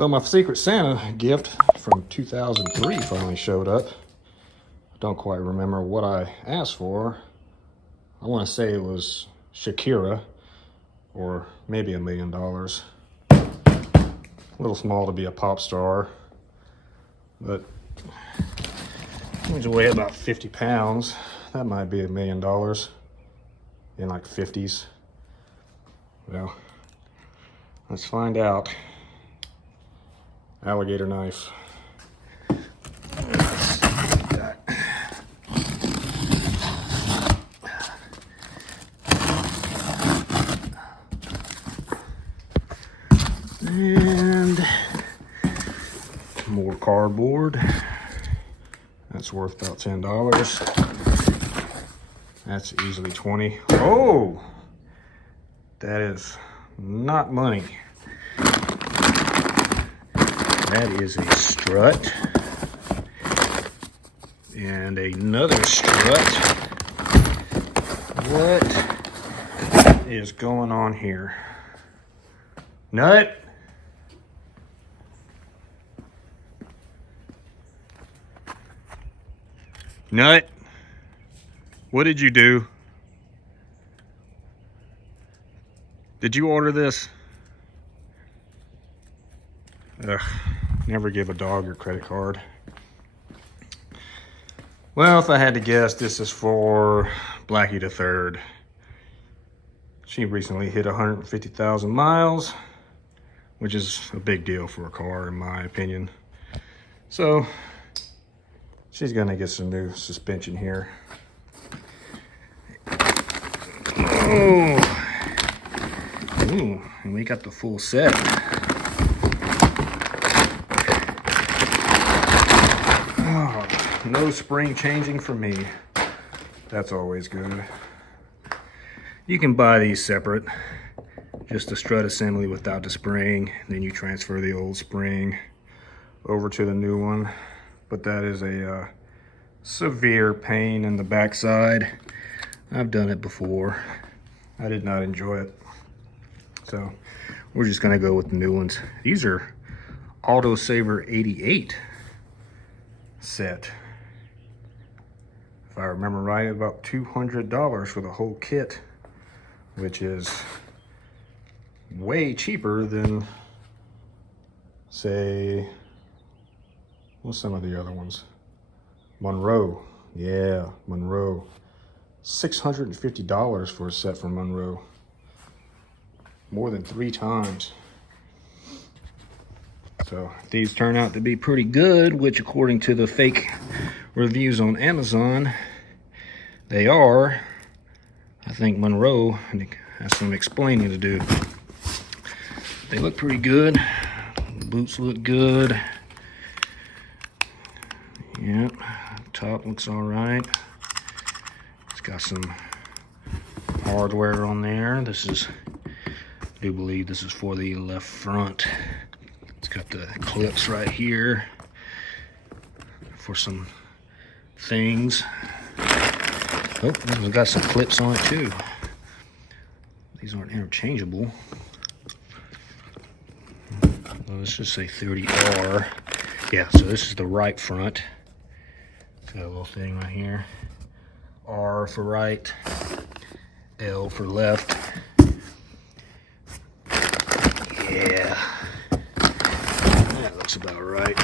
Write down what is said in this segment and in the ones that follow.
So my Secret Santa gift from 2003 finally showed up. Don't quite remember what I asked for. I want to say it was Shakira, or maybe $1 million. A little small to be a pop star, but I weigh about 50 pounds. That might be $1 million in like 50s. Well, let's find out. Alligator knife. And more cardboard. That's worth about $10. That's easily 20. Oh, that is not money. That is a strut. And another strut. What is going on here? Nut? Nut? What did you do? Did you order this? Ugh, never give a dog your credit card. Well, if I had to guess, this is for Blackie the Third. She recently hit 150,000 miles, which is a big deal for a car, in my opinion. So, she's gonna get some new suspension here. Oh, ooh, and we got the full set. Oh, no spring changing for me. That's always good. You can buy these separate, just a strut assembly without the spring. Then you transfer the old spring over to the new one. But that is a severe pain in the backside. I've done it before. I did not enjoy it. So we're just gonna go with the new ones. These are Auto Saver 88 set. If I remember right, about $200 for the whole kit, which is way cheaper than, say, what's some of the other ones? Monroe. Yeah, Monroe. $650 for a set from Monroe. More than 3 times. So these turn out to be pretty good, which according to the fake reviews on Amazon, they are. I think Monroe has some explaining to do. They look pretty good. The boots look good. Yep, top looks all right. It's got some hardware on there. This is, I do believe this is for the left front. It's got the clips right here for some things. Oh, it's got some clips on it too. These aren't interchangeable. Well, let's just say 30R. Yeah, so this is the right front. Got a little thing right here. R for right, L for left. Yeah, that looks about right.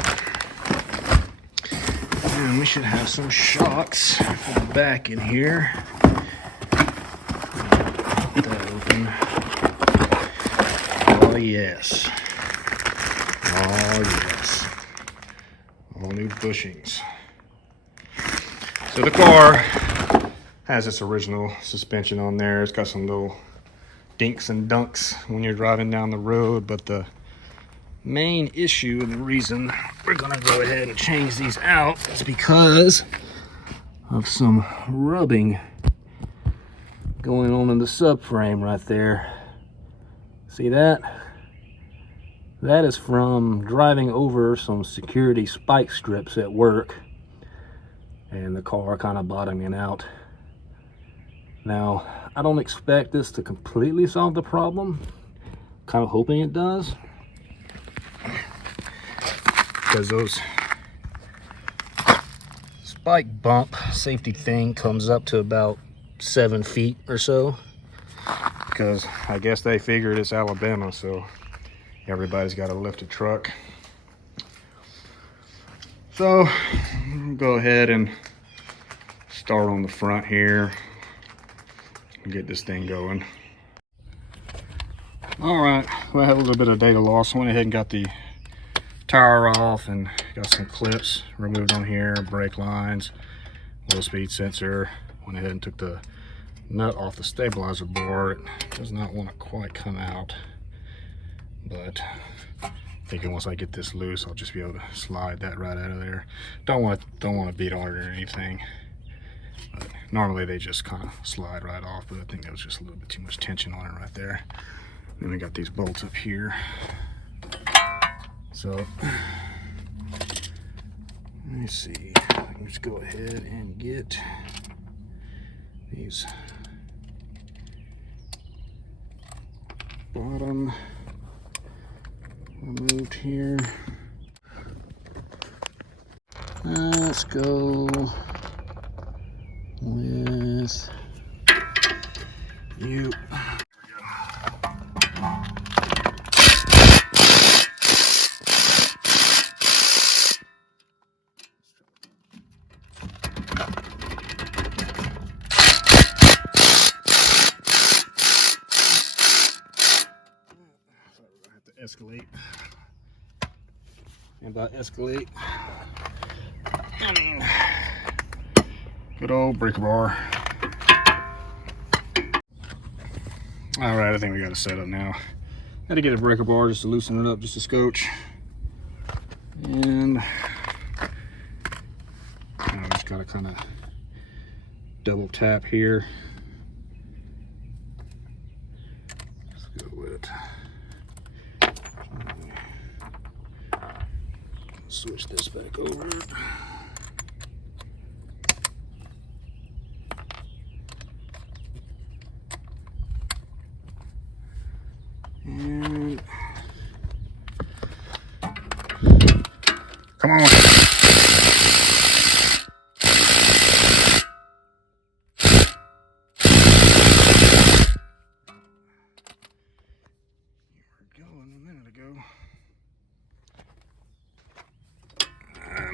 And we should have some shocks for the back in here. Put that open. Oh yes. Oh yes. All new bushings. So the car has its original suspension on there. It's got some little dinks and dunks when you're driving down the road, but the main issue and the reason we're gonna go ahead and change these out is because of some rubbing going on in the subframe right there. See that? That is from driving over some security spike strips at work and the car kind of bottoming out. Now, I don't expect this to completely solve the problem. Kind of hoping it does. because those spike bump safety thing comes up to about 7 feet or so, because I guess they figured it's Alabama, so everybody's got to lift a truck. So go ahead and start on the front here and get this thing going. All right, well, I had a little bit of data loss. I went ahead and got the tire off and got some clips removed on here, brake lines, low speed sensor. Went ahead and took the nut off the stabilizer board. It does not want to quite come out, but thinking once I get this loose, I'll just be able to slide that right out of there. Don't want to beat on it or anything. But normally they just kind of slide right off, but I think that was just a little bit too much tension on it right there. Then we got these bolts up here. So let me see. Let's go ahead and get these bottom removed here. Let's go with you. Escalate. And by escalate, I mean good old breaker bar. All right, I think we got it set up now. Got to get a breaker bar just to loosen it up just a scotch. And now I just got to kind of double tap here. Let's go with it. Switch this back over. And come on.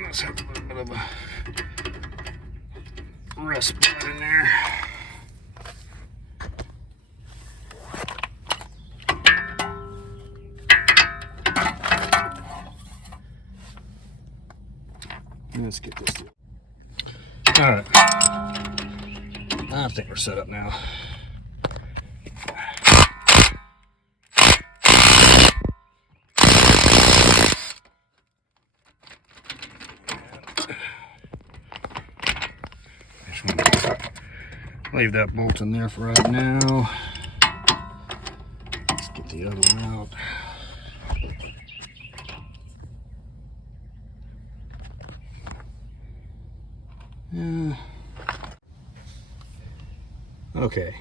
Let's have a little bit of a rest point in there. Let's get this. All right, I think we're set up now. Leave that bolt in there for right now. Let's get the other one out. Yeah. Okay.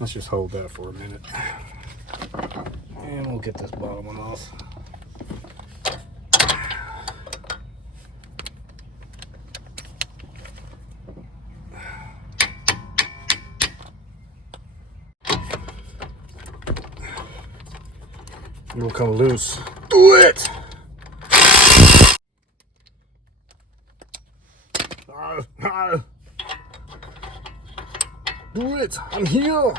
Let's just hold that for a minute. And we'll get this bottom one off. It will come loose. Do it! Do it! I'm here!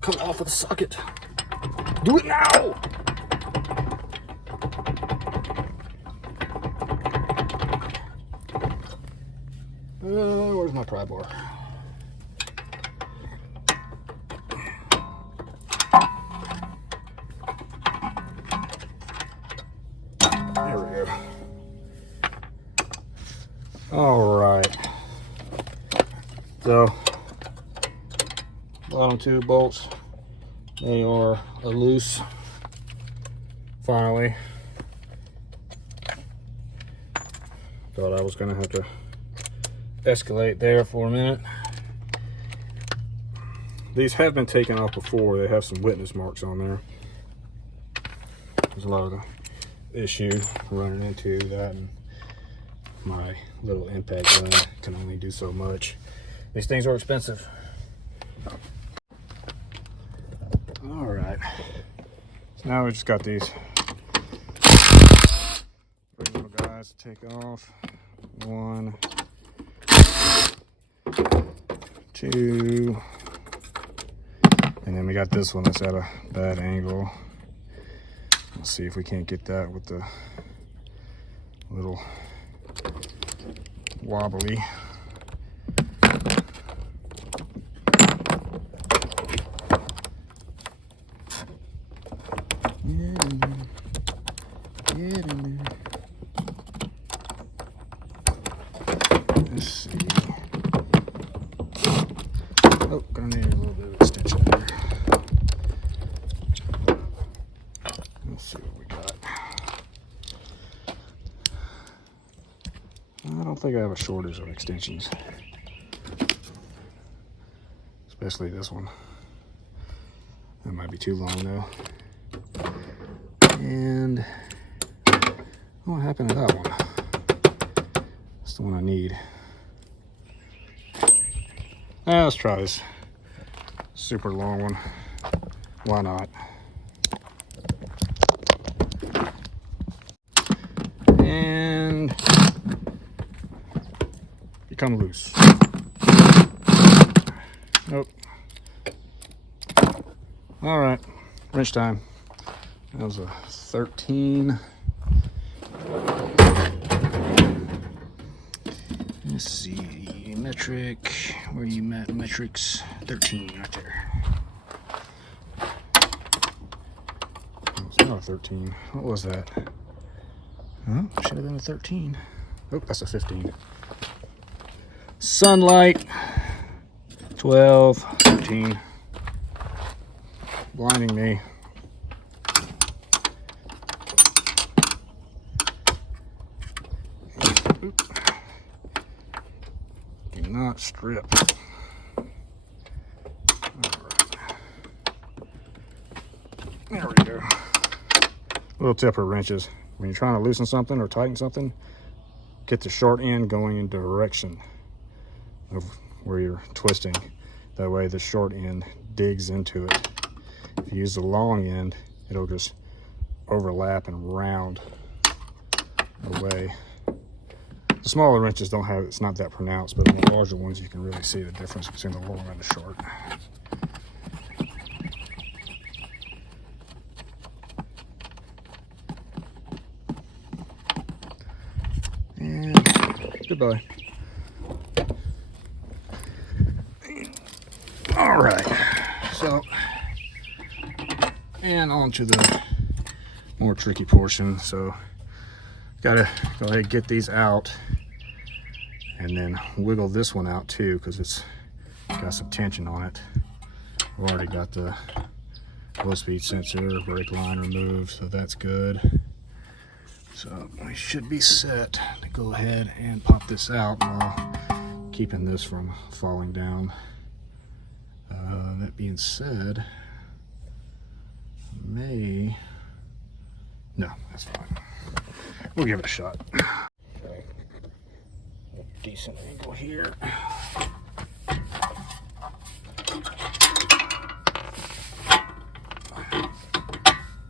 Come off of the socket. Do it now! Where's my pry bar? There we go. All right. So, bottom two bolts, they are loose. Finally. Thought I was gonna have to escalate there for a minute. These have been taken off before. They have some witness marks on there. a lot of the issue running into that, and my little impact gun can only do so much. These things are expensive. All right, so now we just got these three little guys to take off. 1, 2, and then we got this one that's at a bad angle. Let's see if we can't get that with the little wobbly. Get in there. Let's see. Oh, gonna need a little bit of extension there. Let's see what we got. I don't think I have a shortage of extensions, especially this one. That might be too long though. And what happened to that one? That's the one I need. Let's try this super long one. Why not? And become loose. Nope. All right, wrench time. That was a 13. Let's see, metric, where are you at? Metrics, 13 right there. It's not a 13. What was that? Oh, should have been a 13. Oh, that's a 15. Sunlight, 12, 13. Blinding me. Do not strip. All right. There we go. Little tip for wrenches. When you're trying to loosen something or tighten something, get the short end going in direction of where you're twisting. That way the short end digs into it. If you use the long end, it'll just overlap and round away. The smaller wrenches don't have, it's not that pronounced, but on the larger ones you can really see the difference between the long and the short. And goodbye. All right, so, and on to the more tricky portion. So gotta go ahead and get these out and then wiggle this one out too, because it's got some tension on it. I've already got the low speed sensor, brake line removed, so that's good. So we should be set to go ahead and pop this out while keeping this from falling down. That being said, no, that's fine. We'll give it a shot. Okay. A decent angle here.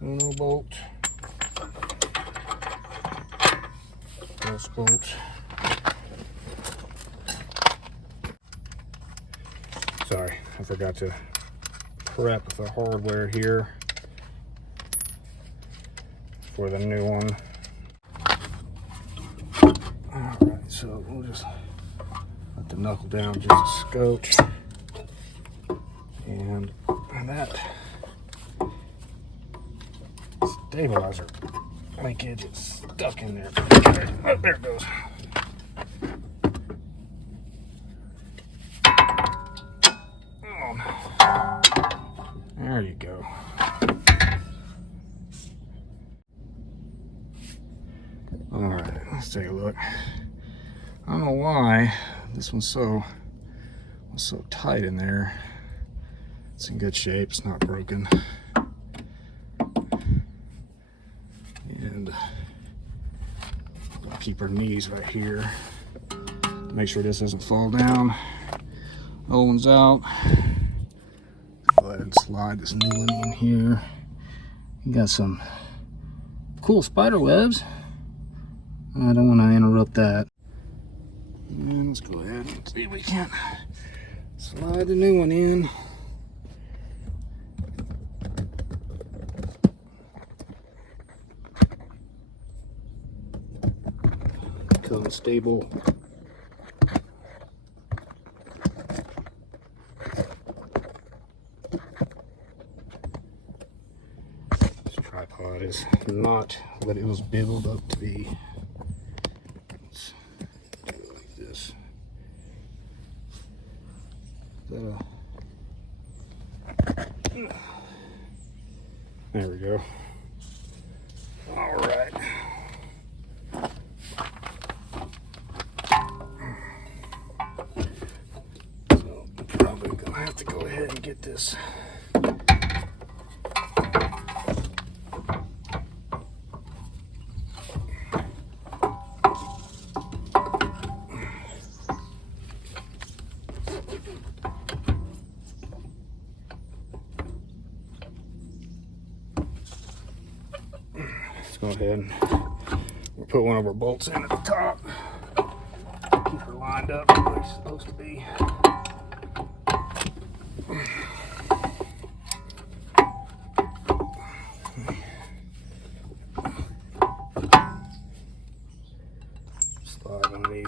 Uno bolt. First bolt. Sorry, I forgot to prep the hardware here for the new one. Alright, so we'll just let the knuckle down just a scotch. And that stabilizer linkage is stuck in there. Okay. Oh, there it goes. There you go. All right, let's take a look. I don't know why this one's so tight in there. It's in good shape. It's not broken. keep her knees right here. Make sure this doesn't fall down. Old one's out. Go ahead and slide this new one in here. You got some cool spider webs. I don't want to interrupt that. And let's go ahead and see if we can slide the new one in. Come stable. This tripod is not what it was built up to be. Let's do it like this. There we go. All right. So I'm probably gonna have to go ahead and get this. Let's go ahead and we'll put one of our bolts in at the top. Keep her lined up where she's supposed to be. Slide one of these.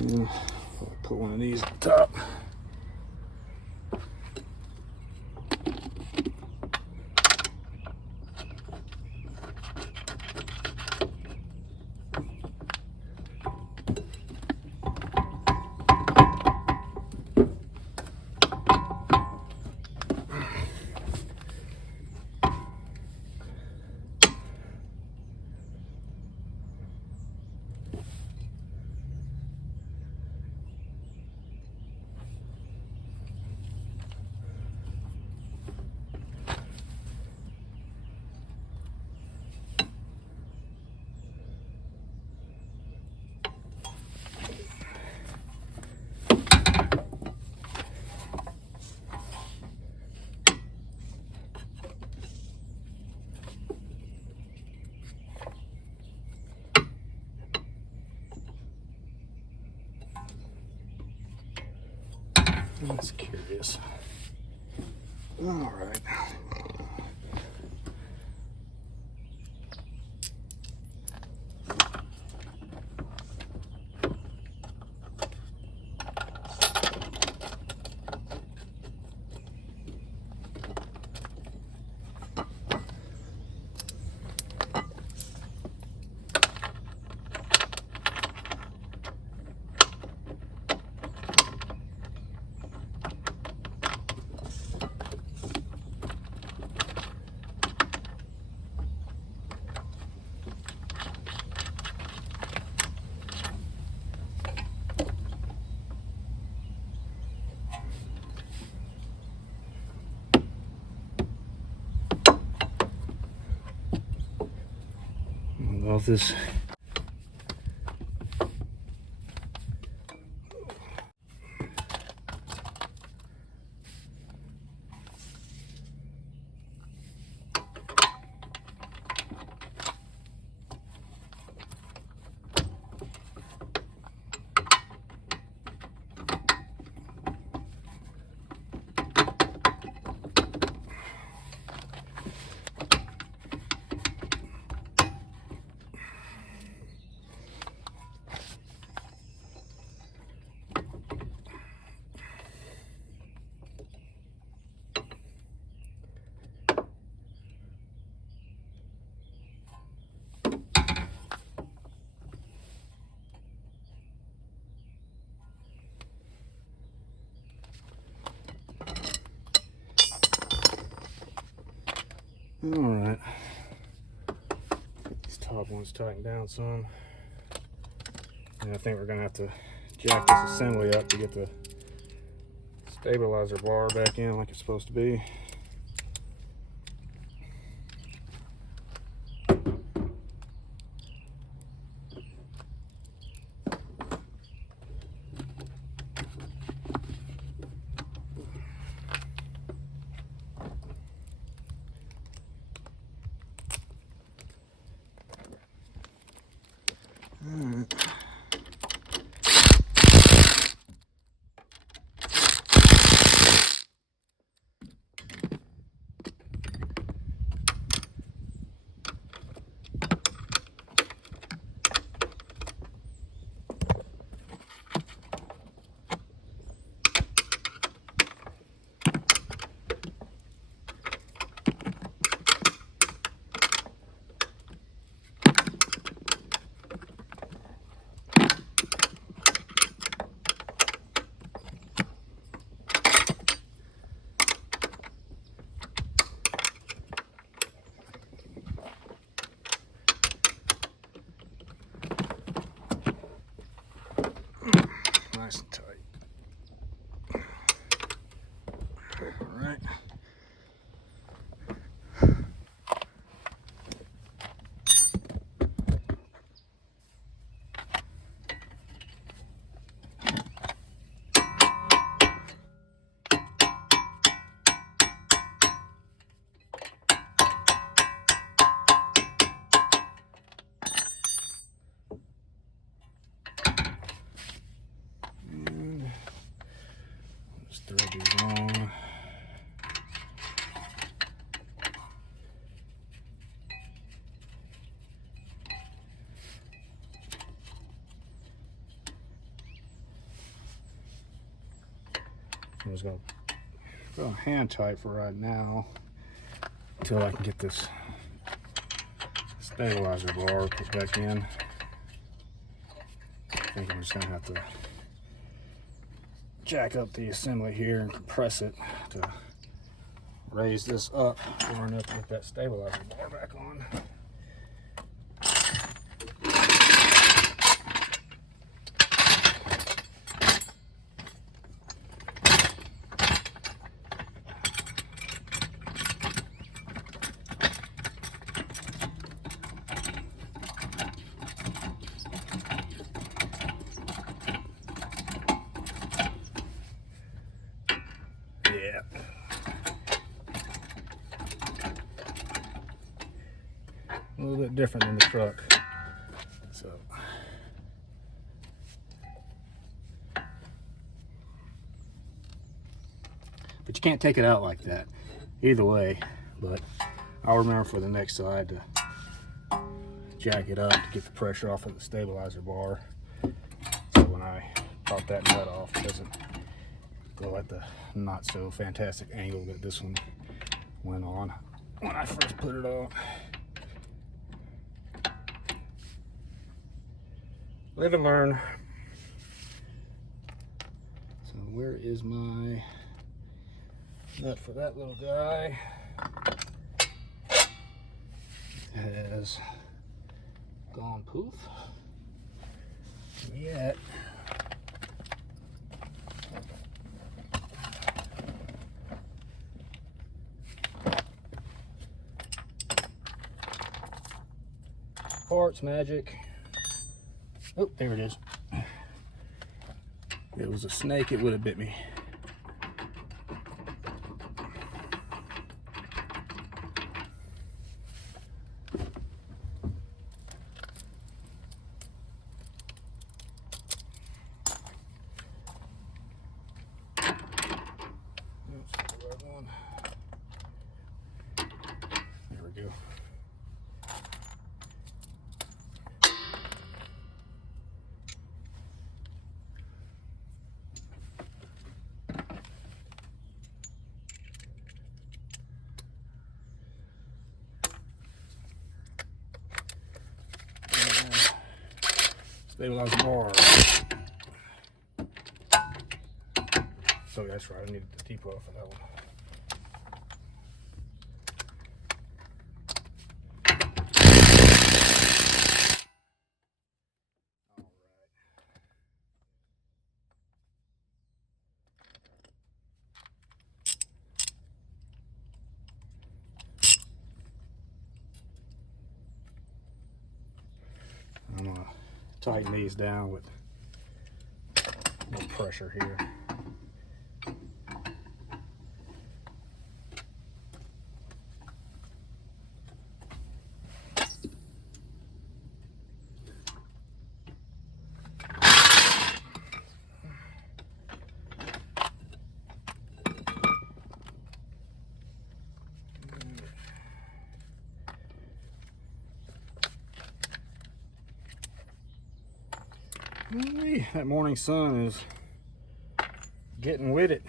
I'll put one of these at the top. That's curious. All right. Off this. All right. top one's tightened down some. And I think we're gonna have to jack this assembly up to get the stabilizer bar back in like it's supposed to be. Nice and tight. All right. Thread these on. I'm just gonna go hand tight for right now until I can get this stabilizer bar put back in. I think I'm just gonna have to jack up the assembly here and compress it to raise this up far enough to get that stabilizer bar back on. Yeah. A little bit different than the truck. So but you can't take it out like that either way, but I'll remember for the next side to jack it up to get the pressure off of the stabilizer bar, so when I pop that nut off it doesn't go at the not so fantastic angle that this one went on when I first put it on. Live and learn. So where is my nut for that little guy? It has gone poof. Yet. Parts magic. Oh, there it is. If it was a snake, it would have bit me. Oops, the right one. There we go. Stabilizer bar. So that's right, I needed the depot for that one. tighten these down with a little pressure here. That morning sun is getting with it.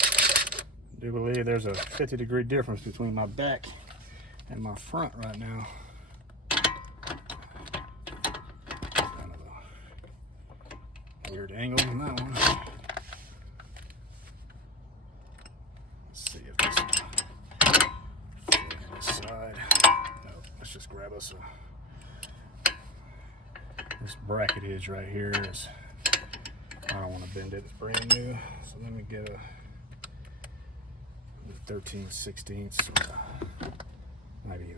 I do believe there's a 50-degree difference between my back and my front right now. Kind of a weird angle on that one. Let's see if this side. Let's just grab us this bracket edge right here is, I don't want to bend it, it's brand new. So let me get a 13/16, maybe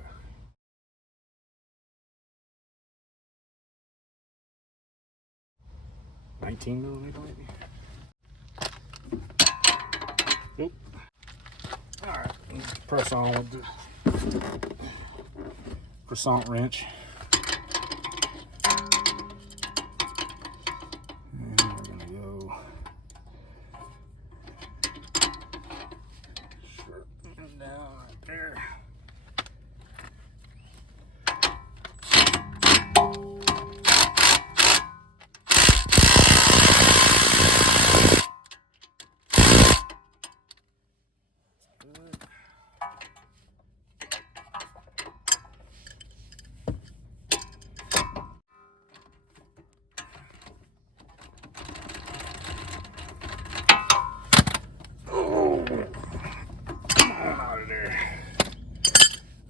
a 19mm maybe. Oop. All right, let's press on with the croissant wrench. And we're gonna go straight and down right there.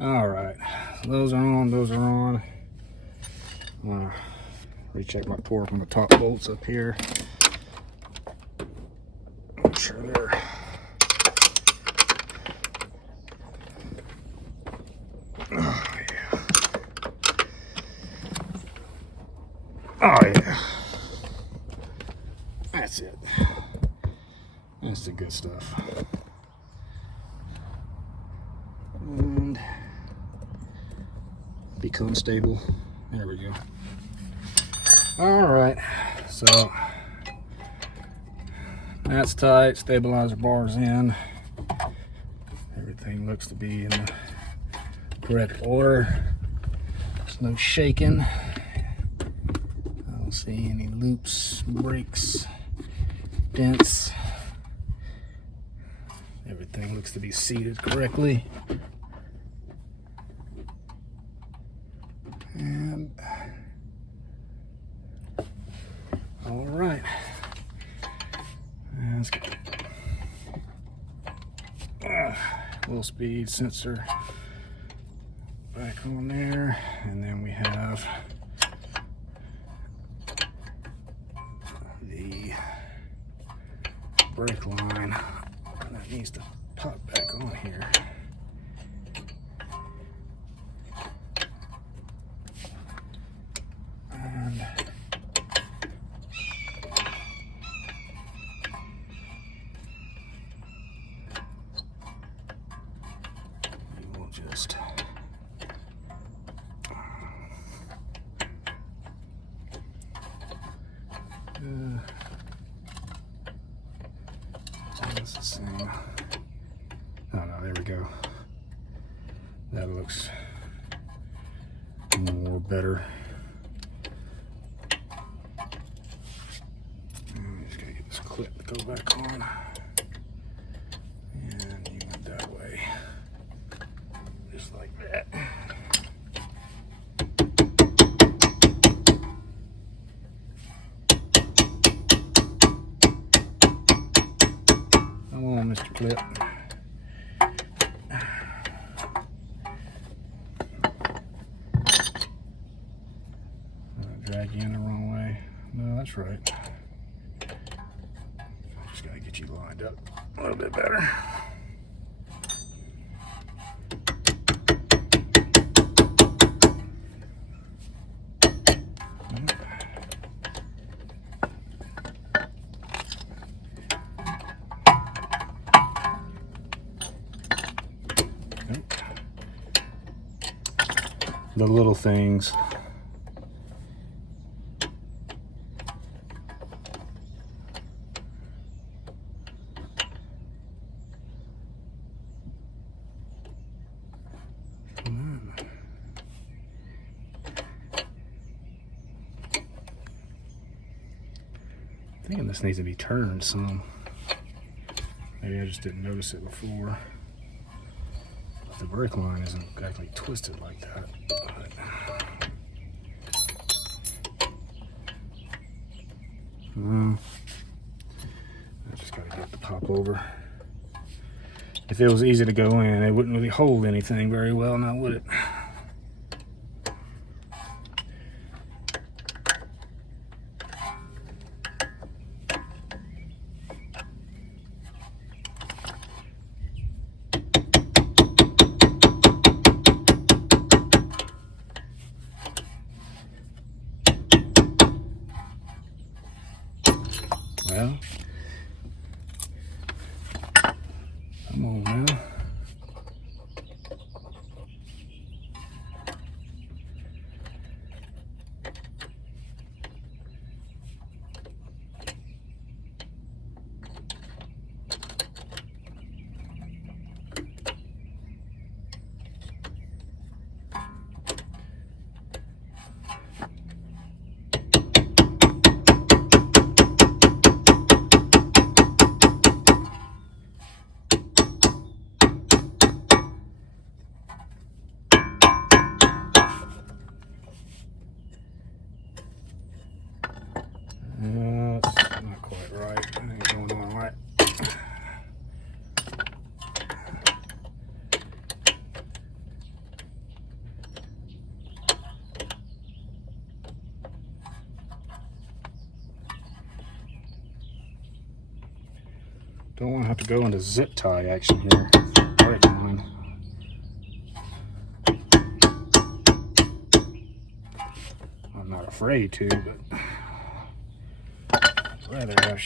All right, those are on, those are on. I'm gonna recheck my torque on the top bolts up here. Make sure they're oh yeah, that's it. That's the good stuff. And become stable. There we go. All right, so that's tight. Stabilizer bar's in. Everything looks to be in the correct order. There's no shaking. I don't see any loops, breaks, dents. Everything looks to be seated correctly. And all right, let's go. Little speed sensor back on there, and then we have the brake line that needs to pop back on here. And we will just that's the same. Oh no, there we go. That looks more better. I'm just gonna get this clip to go back on. And you went that way. Just like that. Come on, Mr. Clip. Drag you in the wrong way. No, that's right. Just gotta get you lined up a little bit better. the little things. I'm thinking this needs to be turned some. Maybe I just didn't notice it before. The brake line isn't exactly twisted like that. I just gotta get the pop over. If it was easy to go in, it wouldn't really hold anything very well now, would it? Well, come on now. It's not quite right. It ain't going on right. Don't want to have to go into zip tie action here. Brake line. I'm not afraid to, but I'd rather have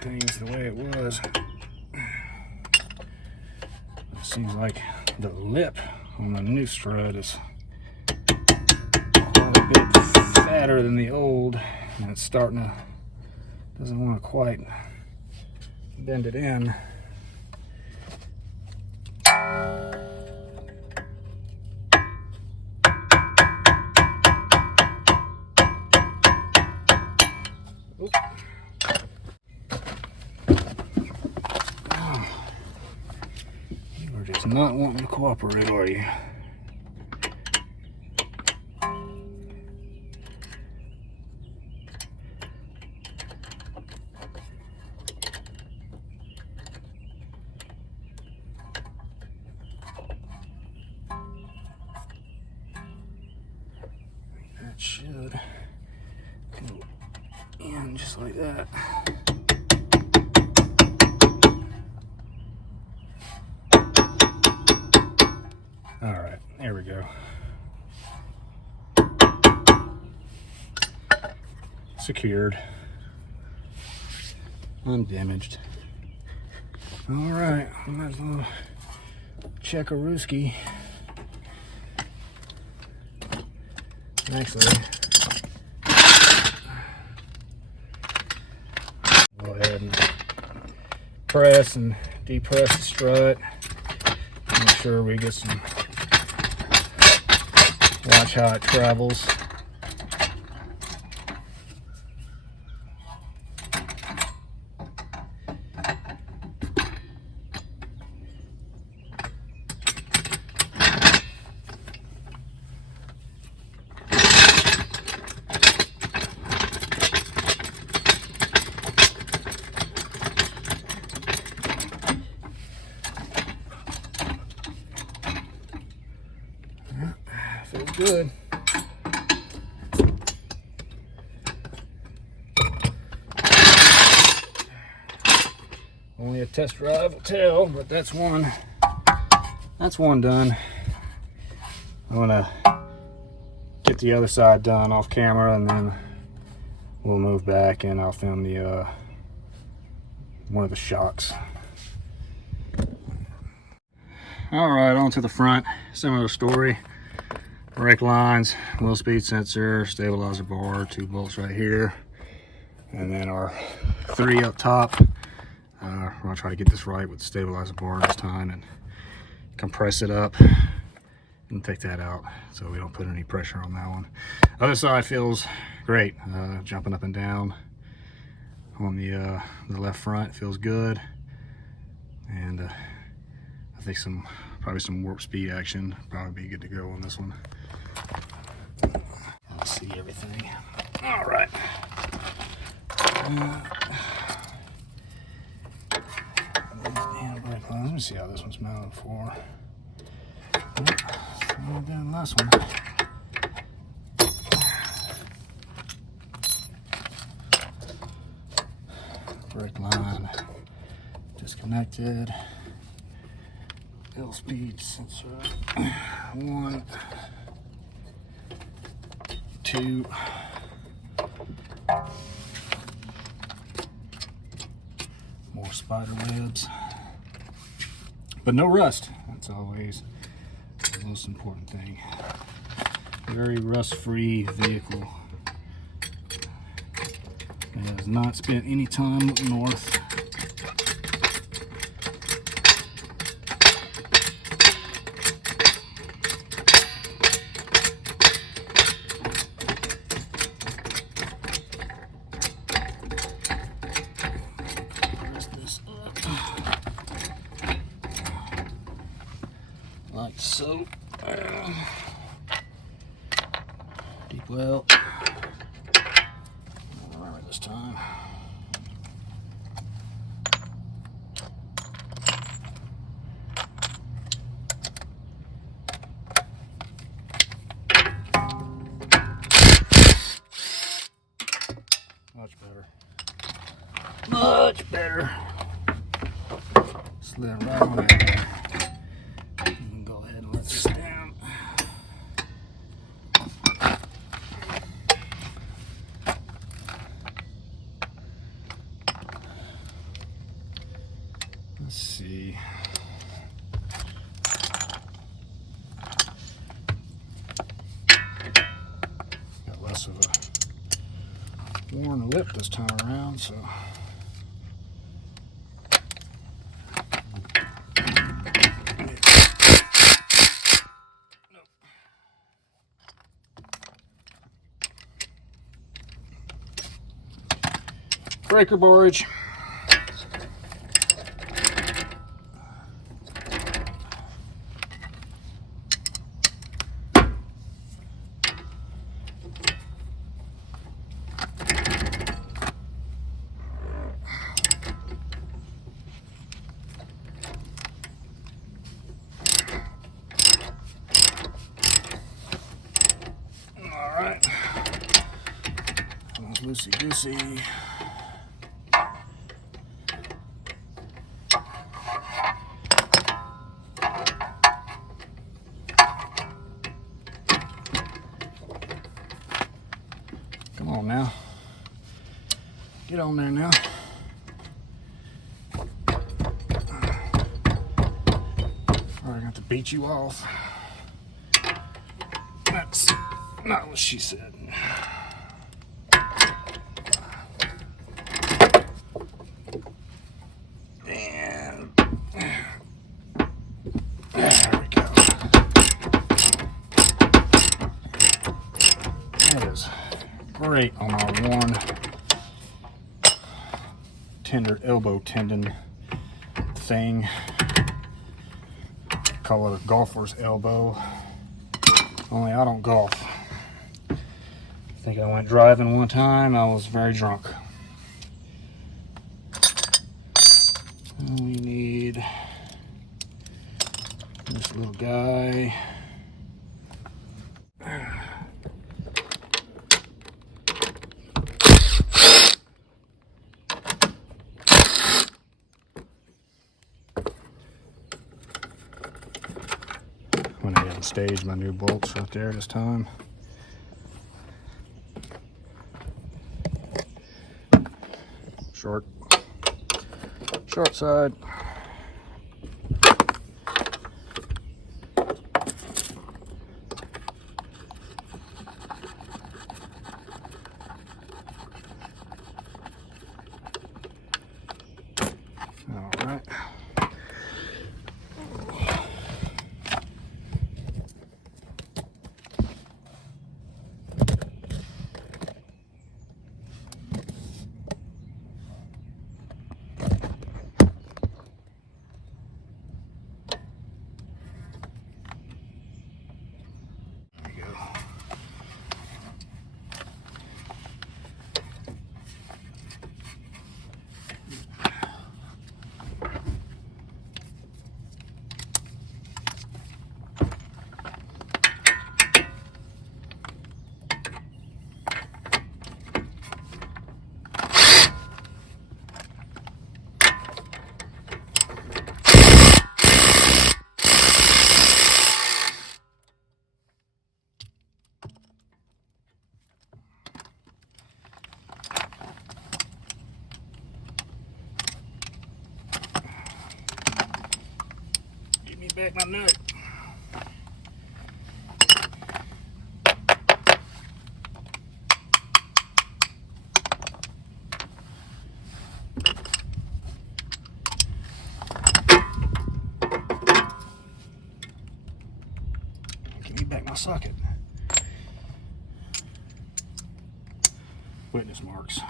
things the way it was. It seems like the lip on the new strut is quite a bit fatter than the old, and it's starting to, doesn't want to quite bend it in. Just not wanting to cooperate, are you? That should go in just like that. All right, there we go. Secured. Undamaged. All right, might as well check a Rooski. Actually, go ahead and press and depress the strut. Make sure we get some. Watch how it travels. Feels good. Only a test drive will tell, but that's one done. I'm gonna get the other side done off camera, and then we'll move back and I'll film the one of the shocks. All right, on to the front. Similar story. brake lines, wheel speed sensor, stabilizer bar, 2 bolts right here, and then our 3 up top. We're gonna try to get this right with the stabilizer bar this time and compress it up and take that out so we don't put any pressure on that one. Other side feels great. Jumping up and down on the left front feels good, and I think probably some warp speed action probably be good to go on this one. Let's see everything. All right. Let me see how this one's mounted for. Same than the last one. Brake line disconnected. Wheel speed sensor 1, 2. More spider webs, but no rust. That's always the most important thing. Very rust-free vehicle. It has not spent any time up north. Like so. Deep well. Remember this time. Much better. Much better. Slid right on out there. Let's see. Got less of a worn lip this time around, so. Breaker barge. Alright, loosey-goosey. Come on now. Get on there now. I got to beat you off. That's not what she said. And there we go. That is great on my worn tender elbow tendon thing. Call it a golfer's elbow. Only I don't golf. I think I went driving one time. I was very drunk. And we need this little guy. When I got on stage, my new bolts right there this time. Short side. back my nut. Give me back my socket. Witness marks.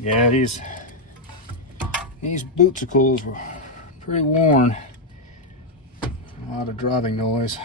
Yeah, these bootsicles were pretty worn. A lot of driving noise.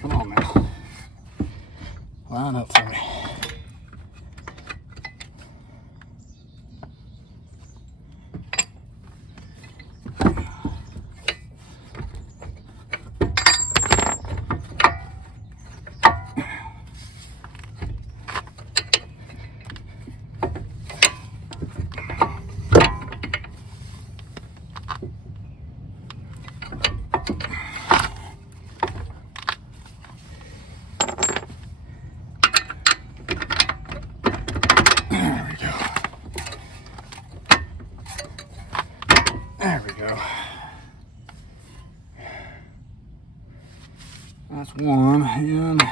Come on now. Line up for me. There we go. That's one, and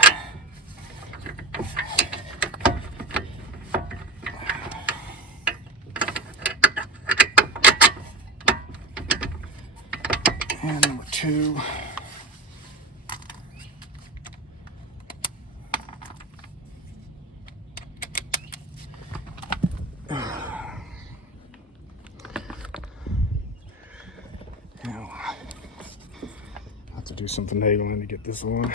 number two. Now, I'll have to do some finagling to get this on.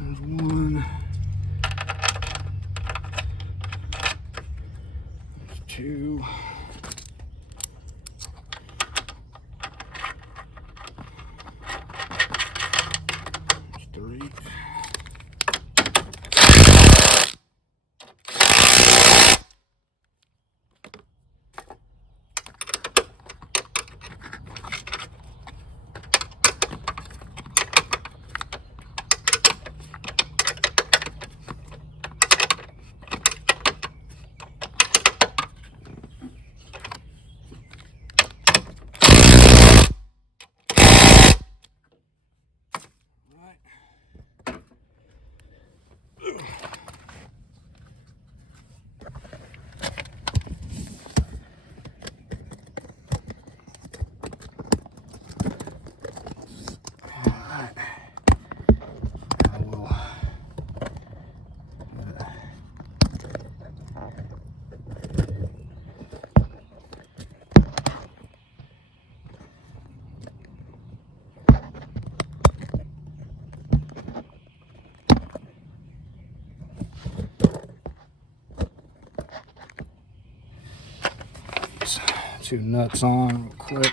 There's one. There's two. There's three. 2 nuts on real quick.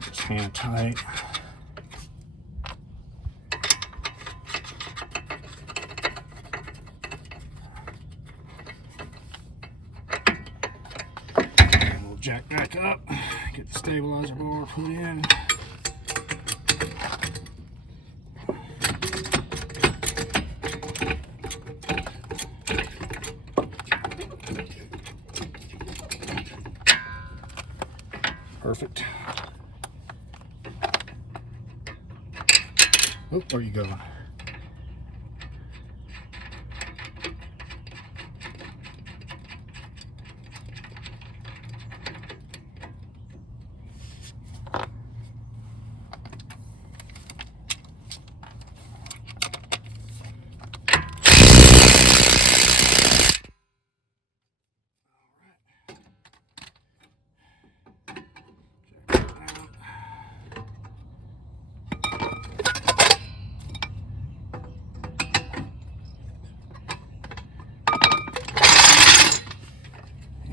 Just hand tight. And we'll jack back up, get the stabilizer bar put in. Perfect. Oh, where are you going?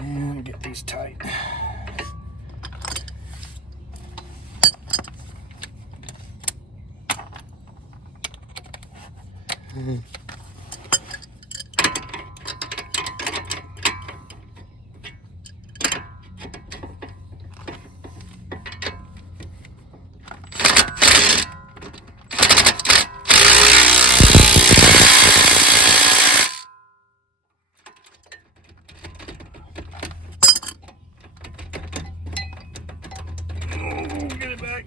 And get these tight. Get it back.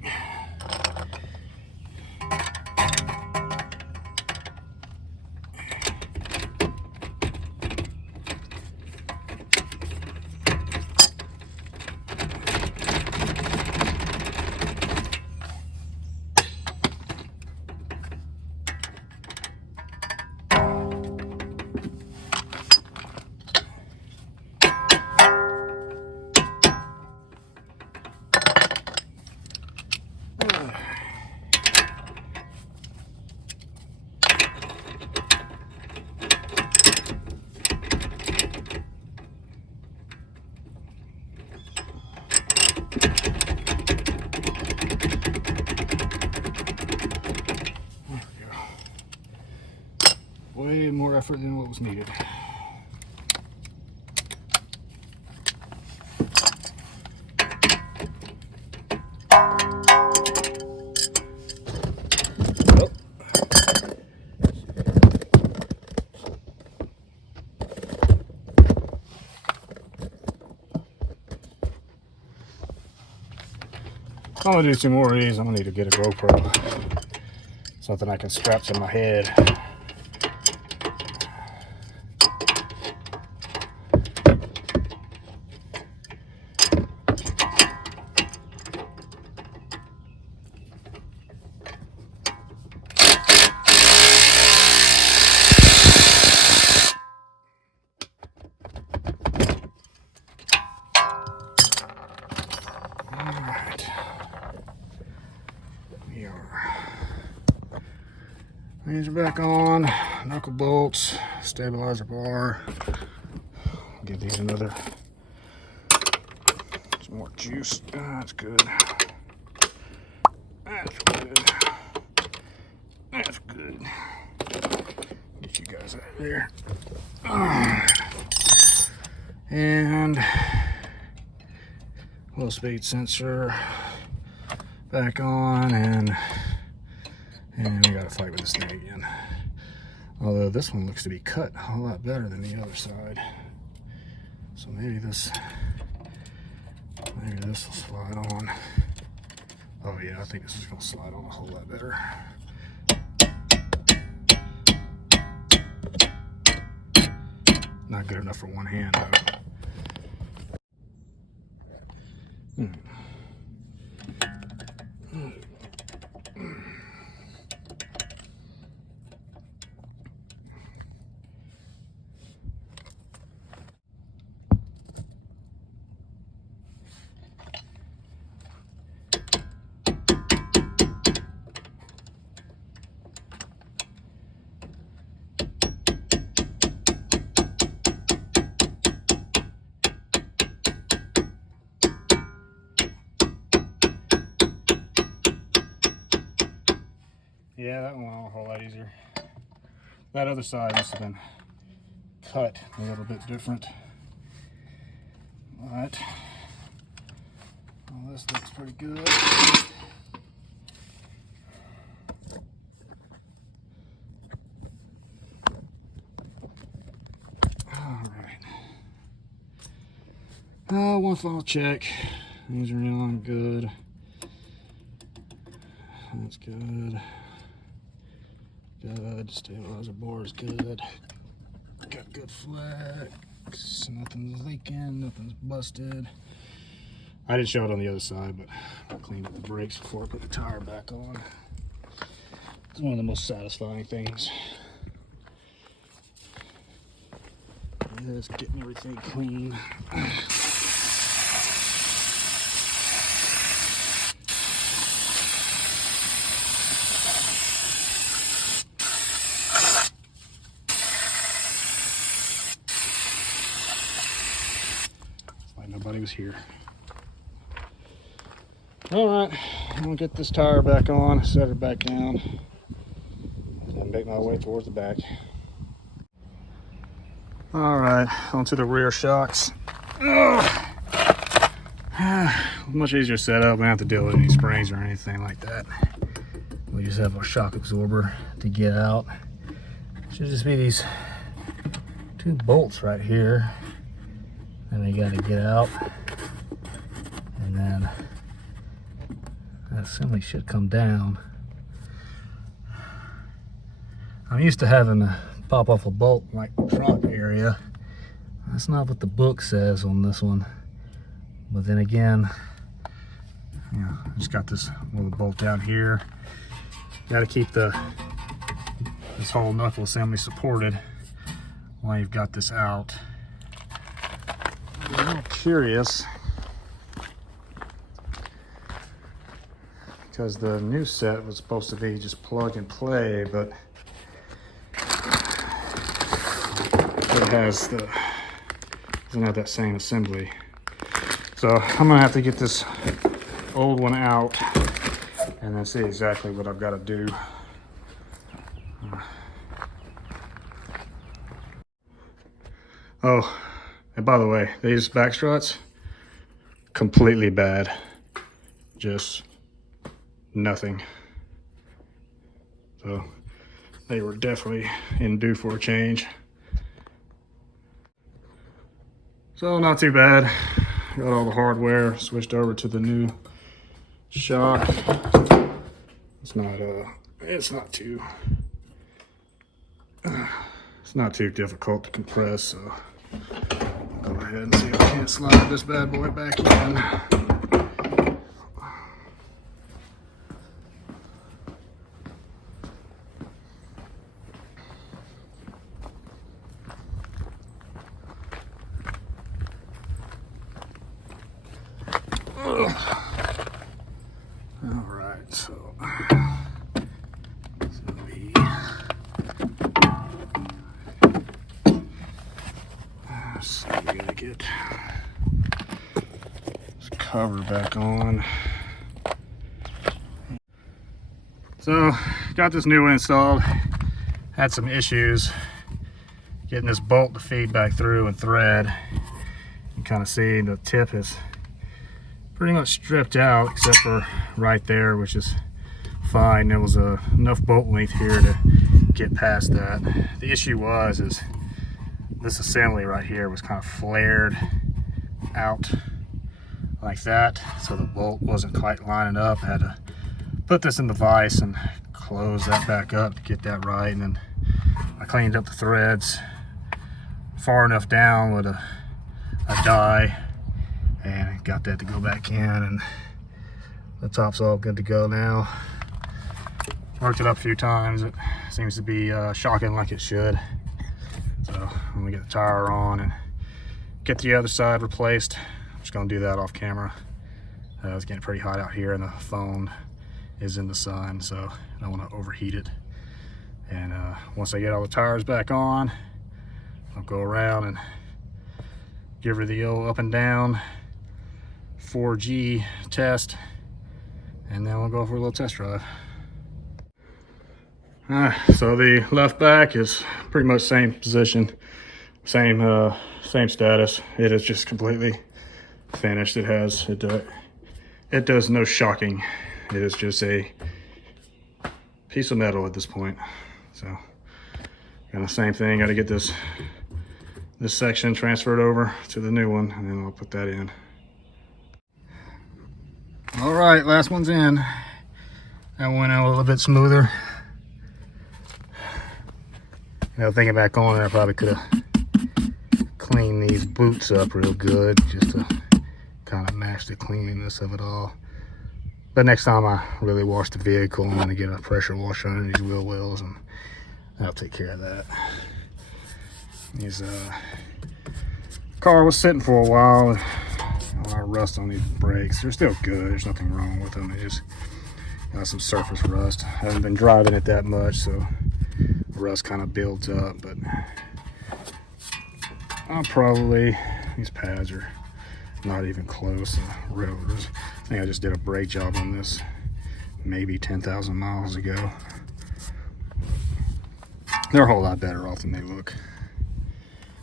Way more effort than what was needed. I'm gonna do 2 more of these. I'm gonna need to get a GoPro. Something I can strap to my head. These are back on, knuckle bolts, stabilizer bar. Give these some more juice. That's good. That's good. That's good. Get you guys out of there. And low speed sensor back on, and we gotta fight with this thing again. Although this one looks to be cut a whole lot better than the other side. So maybe this will slide on. Oh yeah, I think this is gonna slide on a whole lot better. Not good enough for one hand though. Yeah, that one went a whole lot easier. That other side must have been cut a little bit different. But well, this looks pretty good. One final check. These are on good. That's good. Good. Stabilizer board is good. Got good flex. Nothing's leaking. Nothing's busted. I didn't show it on the other side, but I cleaned up the brakes before I put the tire back on. It's one of the most satisfying things. Just getting everything clean. Like nobody was here. All right, I'm gonna get this tire back on, set it back down, and make my way towards the back. All right, onto the rear shocks. Much easier setup. We don't have to deal with any springs or anything like that. We just have our shock absorber to get out. Should just be these two bolts right here. And we got to get out, and then that assembly should come down. I'm used to having to pop off a bolt like the trunk area. That's not what the book says on this one. But then again, you know, I just got this little bolt down here. Got to keep this whole knuckle assembly supported while you've got this out. I'm a little curious because the new set was supposed to be just plug and play, but it doesn't have that same assembly. So I'm gonna have to get this old one out and then see exactly what I've got to do. Oh, and by the way, these back struts, completely bad. Just nothing. So they were definitely in due for a change. So not too bad. Got all the hardware, switched over to the new shock. It's not too difficult to compress, so I'll go ahead and see if I can't slide this bad boy back in. All right, so we gotta get this cover back on. So got this new one installed. Had some issues getting this bolt to feed back through and thread. You can kind of see the tip is pretty much stripped out except for right there, which is fine. There was enough bolt length here to get past that. The issue is this assembly right here was kind of flared out like that, so the bolt wasn't quite lining up. I had to put this in the vise and close that back up to get that right, and then I cleaned up the threads far enough down with a die and got that to go back in, and the top's all good to go now. Worked it up a few times. It seems to be shocking like it should. So I'm gonna get the tire on and get the other side replaced. I'm just gonna do that off camera. It's getting pretty hot out here and the phone is in the sun, so I don't want to overheat it. And once I get all the tires back on, I'll go around and give her the old up and down 4G test, and then we'll go for a little test drive. So the left back is pretty much same position, same status. It is just completely finished. It does no shocking. It is just a piece of metal at this point. So kind of same thing. Got to get this section transferred over to the new one, and then I'll put that in. All right, last one's in. That went out a little bit smoother. You know, thinking back on it, I probably could have cleaned these boots up real good just to kind of match the cleanliness of it all. But next time I really wash the vehicle, I'm gonna get a pressure washer under these wheel wells, and that'll take care of that. These car was sitting for a while. A lot of rust on these brakes. They're still good. There's nothing wrong with them. They just got some surface rust. I haven't been driving it that much, so rust kind of builds up, but I'll probably, these pads are not even close to rotors. I think I just did a brake job on this maybe 10,000 miles ago. They're a whole lot better off than they look.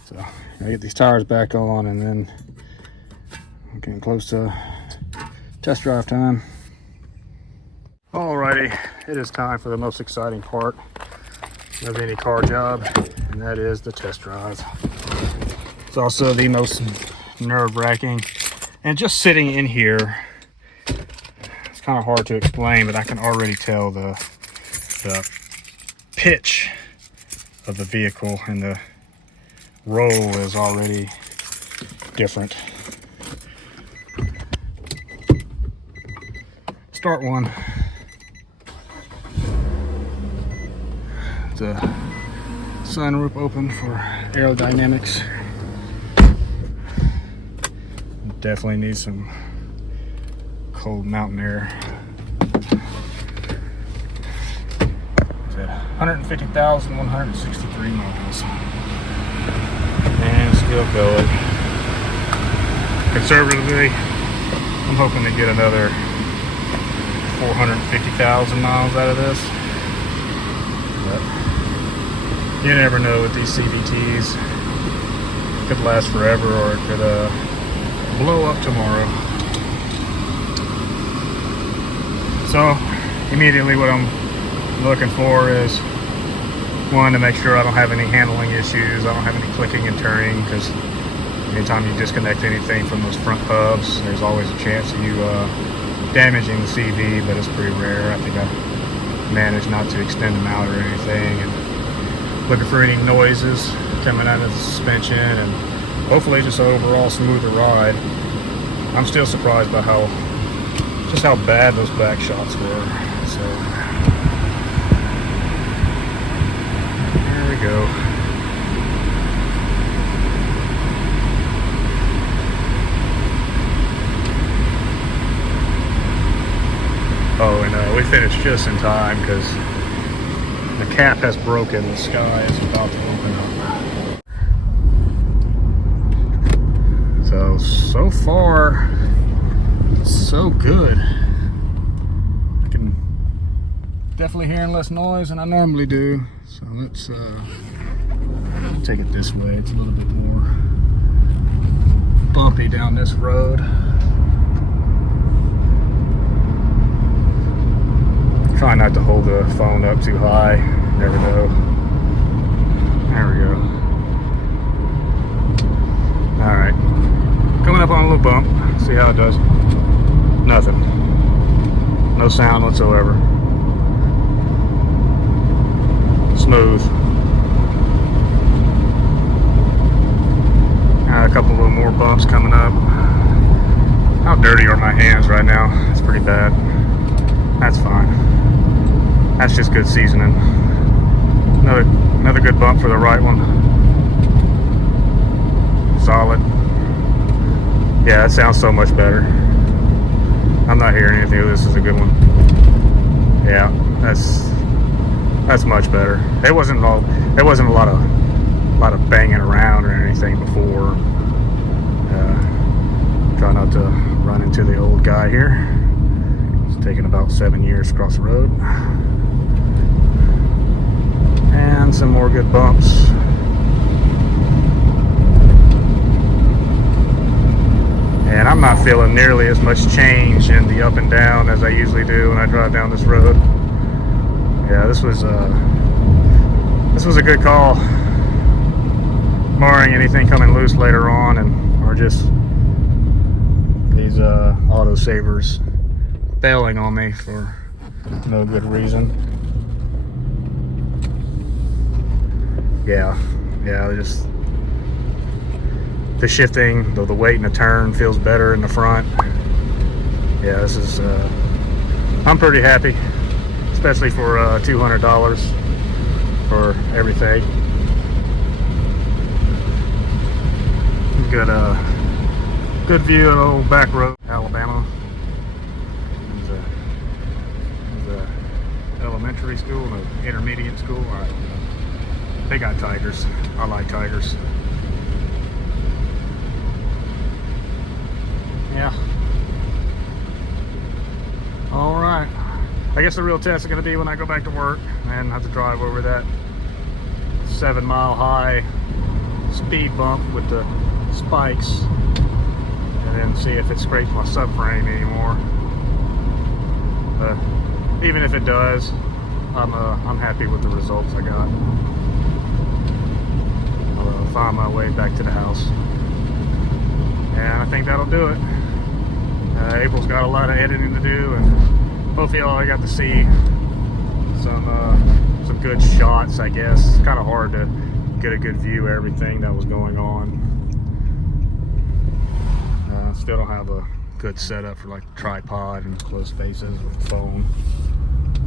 So I get these tires back on, and then I'm getting close to test drive time. Alrighty, it is time for the most exciting part of any car job, and that is the test drive. It's also the most nerve-wracking, and just sitting in here, it's kind of hard to explain, but I can already tell the pitch of the vehicle, and the roll is already different. Start one. The sunroof open for aerodynamics. Definitely need some cold mountain air. 150,163 miles. And still going. Conservatively, I'm hoping to get another 450,000 miles out of this. But you never know with these CVTs. It could last forever, or it could blow up tomorrow. So immediately what I'm looking for is, one, to make sure I don't have any handling issues. I don't have any clicking and turning, because anytime you disconnect anything from those front hubs, there's always a chance of you damaging the CV, but it's pretty rare. I think I managed not to extend them out or anything. And looking for any noises coming out of the suspension, and hopefully just an overall smoother ride. I'm still surprised by how bad those back shots were. So there we go. Oh, and we finished just in time because the cap has broken. The sky is about to open up. So far, so good. I can definitely hearing less noise than I normally do. So let's take it this way. It's a little bit more bumpy down this road. Try not to hold the phone up too high. Never know. There we go. All right. Coming up on a little bump. See how it does. Nothing. No sound whatsoever. Smooth. A couple little more bumps coming up. How dirty are my hands right now? It's pretty bad. That's fine. That's just good seasoning. Another good bump for the right one. Solid. Yeah, that sounds so much better. I'm not hearing anything. This is a good one. Yeah, that's much better. It wasn't a lot of banging around or anything before. Try not to run into the old guy here. It's taken about 7 years to cross the road. And some more good bumps. And I'm not feeling nearly as much change in the up and down as I usually do when I drive down this road. Yeah, this was a good call, barring anything coming loose later on, or just these auto savers failing on me for no good reason. Yeah, just the shifting, though the weight in the turn feels better in the front. Yeah, this is, I'm pretty happy, especially for $200 for everything. Good view of the old back road, Alabama. There's a elementary school and an intermediate school. All right. They got tigers. I like tigers. Yeah. All right. I guess the real test is going to be when I go back to work and have to drive over that 7 mile high speed bump with the spikes, and then see if it scrapes my subframe anymore. Even if it does, I'm happy with the results I got. I'll find my way back to the house, and I think that'll do it. April's got a lot of editing to do, and hopefully I got to see some good shots. I guess it's kind of hard to get a good view of everything that was going on. Still don't have a good setup for like tripod and close spaces with the phone.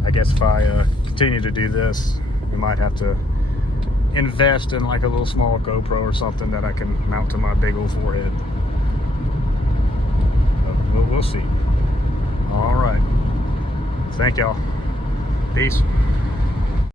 I guess if I continue to do this, we might have to invest in like a little small GoPro or something that I can mount to my big old forehead. We'll see. All right. Thank y'all. Peace.